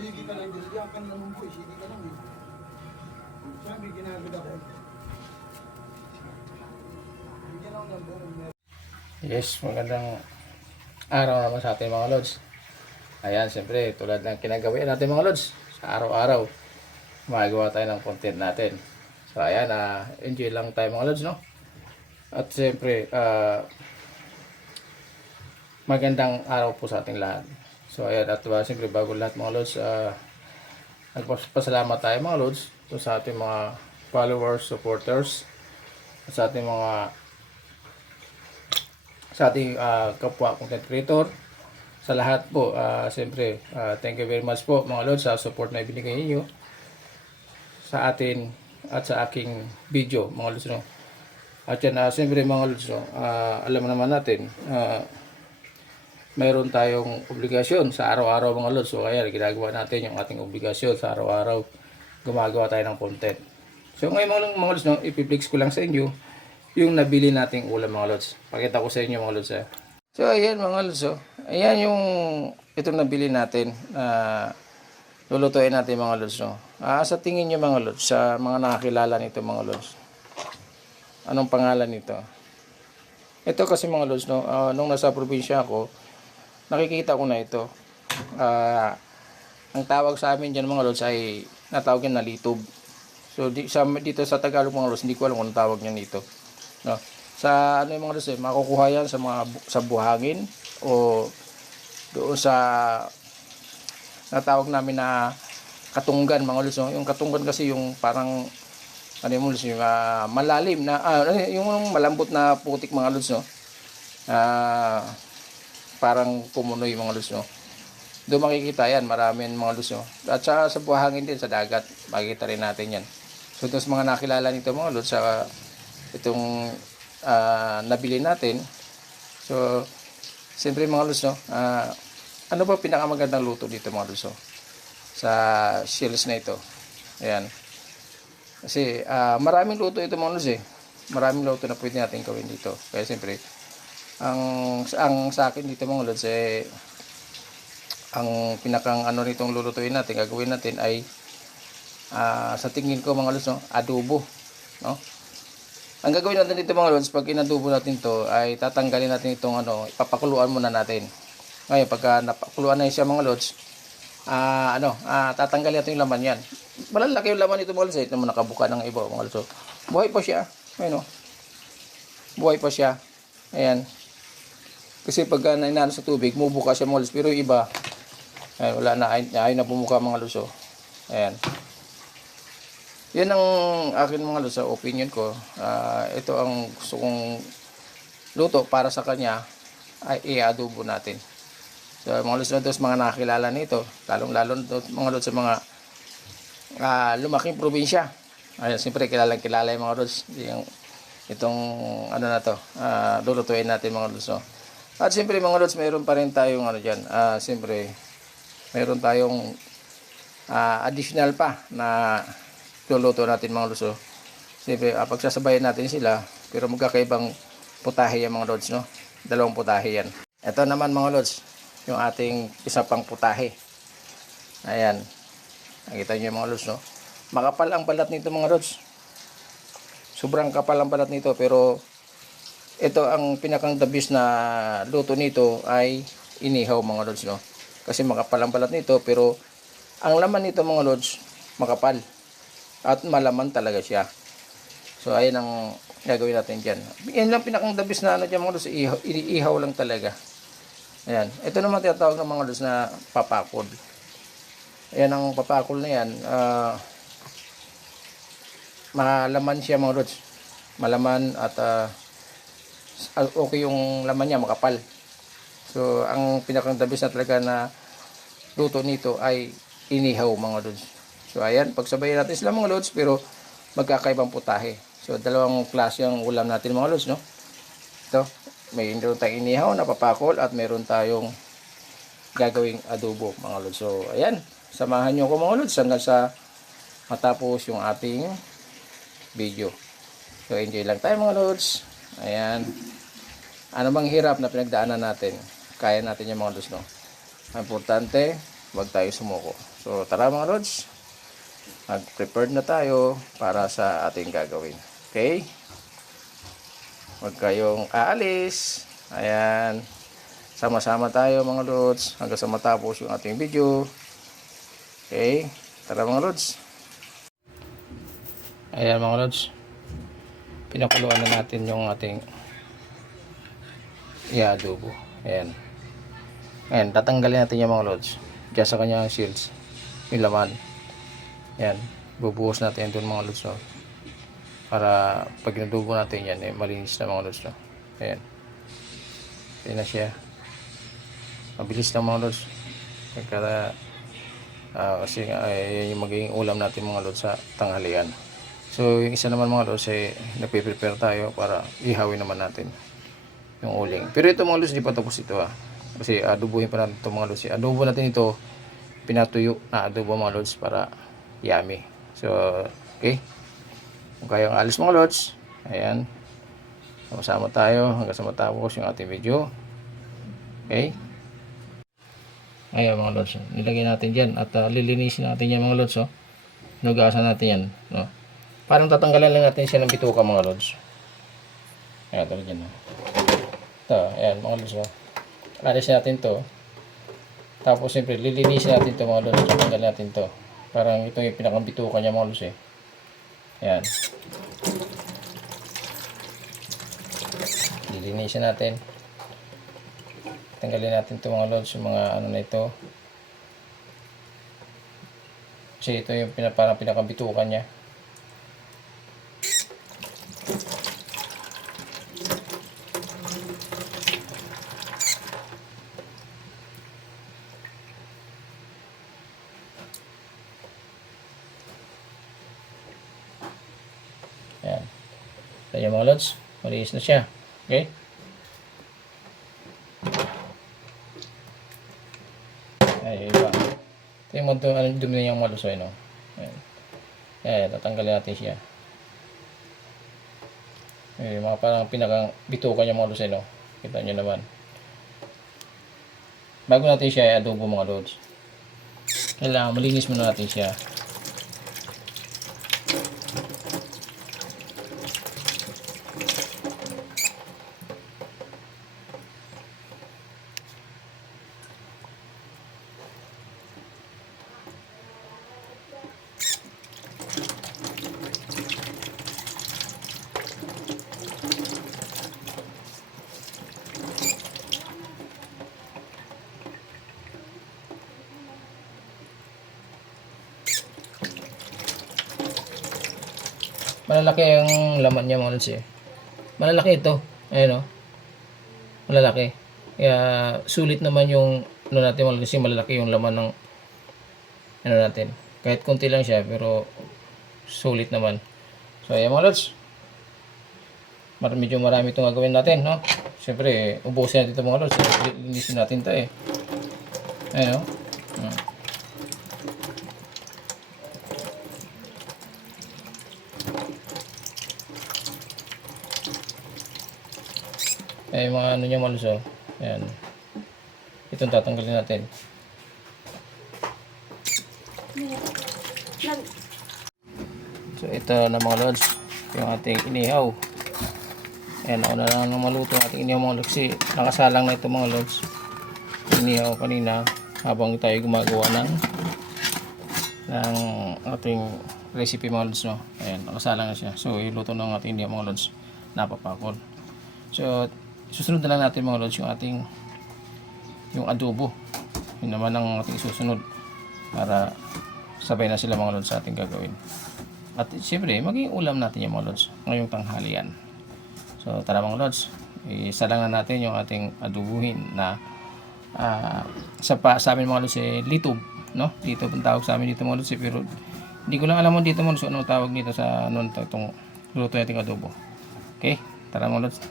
Sige ka lang, diyan ka naman po, sige ka lang eh. Sabi, ginagod ako. Bigyan ako ng buong meron. Yes, magandang araw naman sa ating mga lods. Ayan, siyempre, tulad ng kinagawin natin mga lods, sa araw-araw, magawa tayo ng content natin. So, ayan, enjoy lang tayo mga lods, no? At siyempre, magandang araw po sa ating lahat. So, ayan, at siyempre, bago lahat mga lods, nagpasalamat tayo mga lods sa ating mga followers, supporters, at sa ating kapwa content creator, sa lahat po. Siyempre, thank you very much po mga lods sa support na ibinigay niyo sa atin at sa aking video mga lods, no? At yan, siyempre mga lods, no? Alam naman natin, mayroon tayong obligasyon sa araw-araw mga lods. So kaya ginagawa natin yung ating obligasyon sa araw-araw, gumagawa tayo ng content. So ngayon mga lods, no, ipiplex ko lang sa inyo yung nabili nating ulam mga lods. Pakita ko sa inyo mga lods. So ayan mga lods, ayan yung itong nabili natin na lulutuin natin mga lods, no. Sa tingin nyo mga lods, sa mga nakakilala nito mga lods, anong pangalan nito? Ito kasi mga lods, no, nung nasa probinsya ako, nakikita ko na ito. Ang tawag sa amin dyan mga lods ay natawag yan na litob. So dito sa Tagalog mga lods, hindi ko alam kung tawag niyan dito, no. Sa ano yung mga lods, makukuha yan sa buhangin o doon sa natawag namin na katunggan mga lods, no? Yung katunggan kasi yung parang ano yung lods, yung malalim na yung malambot na putik mga lods, no. Parang pumunoy mga lods, no. Doon makikita yan, maraming mga lods, no. At sa buhangin din sa dagat, makikita rin natin yan. So ito sa mga nakilala nito mga lods, sa itong nabili natin. So siyempre mga lods, no, ano ba pinakamagandang luto dito mga lods, no? Sa shells na ito. Ayan. Kasi maraming luto ito mga lods, maraming luto na pwede natin gawin dito. Kaya siyempre ang sa akin dito mga lods, ang pinakang ano nitong lulutuin natin, gagawin natin ay sa tingin ko mga lods, no, adobo, no. Ang gagawin natin dito mga lods, pag inadobo natin to ay tatanggalin natin itong ipapakuluan muna natin. Ngayon pagka napakuluan na siya mga lods, tatanggalin natin yung laman yan. Malalaki yung laman nito mga lods, ito mo nakabuka ng iba mga lods. So, buhay pa siya. Ayun, buhay pa siya. Ayan. Kasi pagka inaano sa tubig, mubuka siya mga lods. Pero yung iba, ay, wala na, ayaw na bumuka mga lods. Ayan. Yan ang akin mga lods, sa opinion ko. Ito ang gusto kong luto para sa kanya ay i-adobo natin. So mga lods, na mga nakakilala nito, lalong-lalo mga lods sa mga lumaking probinsya. Ay, siyempre kilalang kilala yung mga lods. Itong ano na to, lulutuin natin mga lods, no? At siyempre mga lods, mayroon pa rin tayong dyan. Siyempre mayroon tayong additional pa na luluto natin mga lods, no? Siyempre pagsasabayan natin sila, pero magkakaibang putahe yan mga lods, no? Dalawang putahe yan. Ito naman mga lods, yung ating isa pang putahe. Ayan, nakita nyo mga lods, no? Makapal ang balat nito mga lods, sobrang kapal ang balat nito. Pero ito ang pinakang the best na luto nito ay inihaw mga lods, no? Kasi makapal ang balat nito, pero ang laman nito mga lods makapal at malaman talaga siya. So ayan ang gagawin natin dyan. Yan lang pinakang the best na dyan mga lods, iihaw lang talaga. Ayan, ito naman tinatawag ng mga lods na papakol. Ayan ang papakol na yan, malaman siya mga lods, malaman at okay yung laman niya, makapal. So ang pinakang the best na talaga na luto nito ay inihaw mga lods. So ayan, pagsabayin natin sila mga lods, pero magkakaibang putahe. So dalawang klase ang ulam natin mga lods, no? Ito, mayroon tayong inihaw na papakol at mayroon tayong gagawing adobo mga lods. So ayan, samahan nyo ko mga lods hanggang sa matapos yung ating video. So enjoy lang tayo mga lods. Ayan, ano bang hirap na pinagdaanan natin, kaya natin yung mga lods, no? Ang importante, wag tayo sumuko. So tara mga lods, mag-prepared na tayo para sa ating gagawin. Okay? Huwag kayong aalis. Ayan. Sama-sama tayo mga lods hanggang sa matapos yung ating video. Okay? Tara mga lods. Ayan mga lods. Pinakuluan na natin yung ating i-adobo. Ayan. Ayan. Tatanggalin natin yung mga lods. Diyan sa kanyang shields. Yung laman. Ayan. Bubuhos natin doon mga lods. No? Para pag inadobo natin yan, malinis na mga lods. No? Ayan. Ayan na siya. Mabilis lang mga lods. Kasi yan yung magiging ulam natin mga lods sa tanghalian. So yung isa naman mga lods ay nagpe-prepare tayo para ihawin naman natin yung uling. Pero ito mga lods, di pa tapos ito kasi adobohin pa natin ito mga lods. Adobo natin ito, pinatuyo na adobo mga lods para yummy. So okay, kung kayong alis mga lods, ayan, sama-sama tayo hanggang sa matapos yung ating video. Okay. Ayan mga lods, nilagay natin dyan at lilinisin natin yan mga lods. Nugasan natin yan, no? Parang tatanggalan lang natin siya ng bituka mga lods. Ayan, tulad yan. Ito, ayan mga lods. Alisin natin to. Tapos siyempre lilinisin natin to mga lods. Tatanggalin natin to. Parang ito yung pinakang bituka niya mga lods. Ayan. Lilinisin natin. Tanggalin natin ito mga lods, yung mga ano na ito. Kasi ito yung parang pinakabitukan niya. Ayan. Ayan mga lods, malinis na siya. Okay? Ay, iba. Ito yung dumi na yung malusoy, no? Ayan. Ayan, tatanggalin natin siya. Ayan, mga parang pinakang bitukan yung malusoy, no? Kita nyo naman. Bago natin siya i-adobo mga lods, kailangan malinis muna natin siya. Malalaki ang laman niya mga lods. Malalaki ito. Ayan o. Malalaki. Kaya sulit naman yung ano natin mga lods. Malalaki yung laman ng ano natin. Kahit konti lang siya pero sulit naman. So ayan mga lods. Medyo marami itong gagawin natin, no? Siyempre ubusin natin ito mga lods. Linisin natin ito Ayan o. Yung mga ano niya maluso. Ayan. Itong tatanggalin natin. So ito na mga lods, yung ating inihaw. Ayan, nauna lang maluto ang ating inihaw mga lods. Kasi nakasalang na ito mga lods. Inihaw kanina habang tayo gumagawa ng ating recipe mga lods, no? Ayan, nakasalang na siya. So iluto ng ating inihaw mga lods. Napapakol. So susunod na lang natin mga lods yung adobo. Yun naman ang ating susunod para sabay na sila mga lods sa ating gagawin. At siyempre maging ulam natin yung mga lods ngayong tanghalian. So tara mga lods, isalangan natin yung ating adobuhin na sa amin mga lods litob, no? Litob ang tawag sa amin dito mga lods, pero hindi ko lang alam mo dito mga lods anong tawag dito sa itong luto nating adobo. Okay, tara mga lods.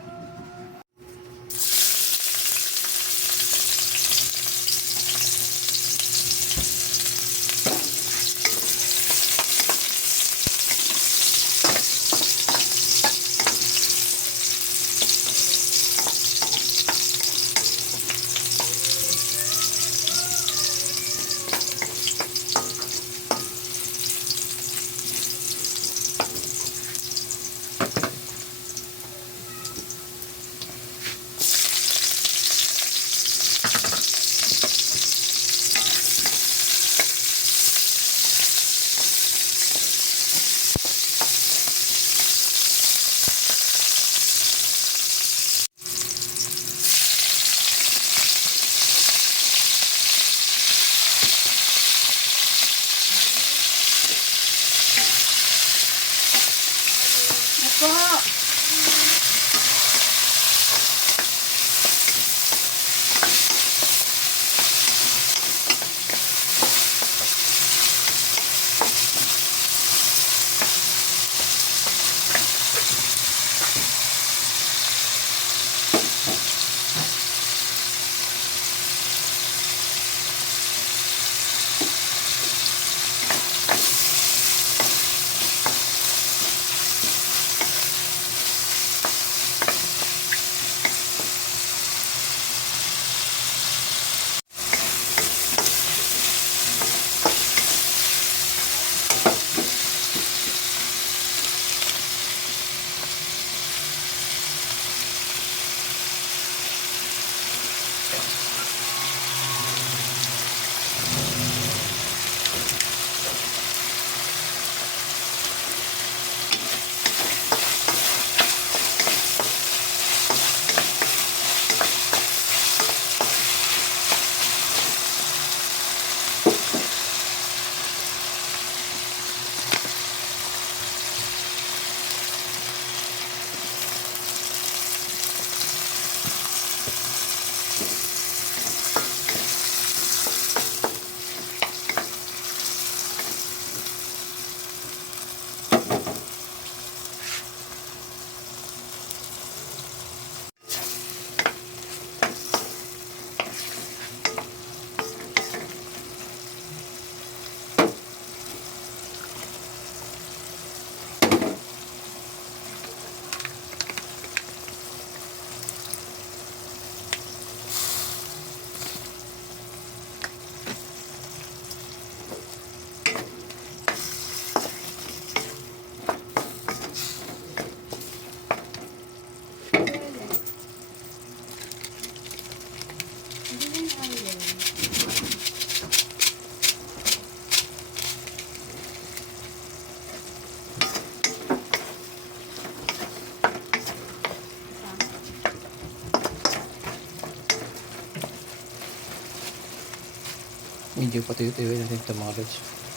medyo patuyo-tuyo natin ito mga lods.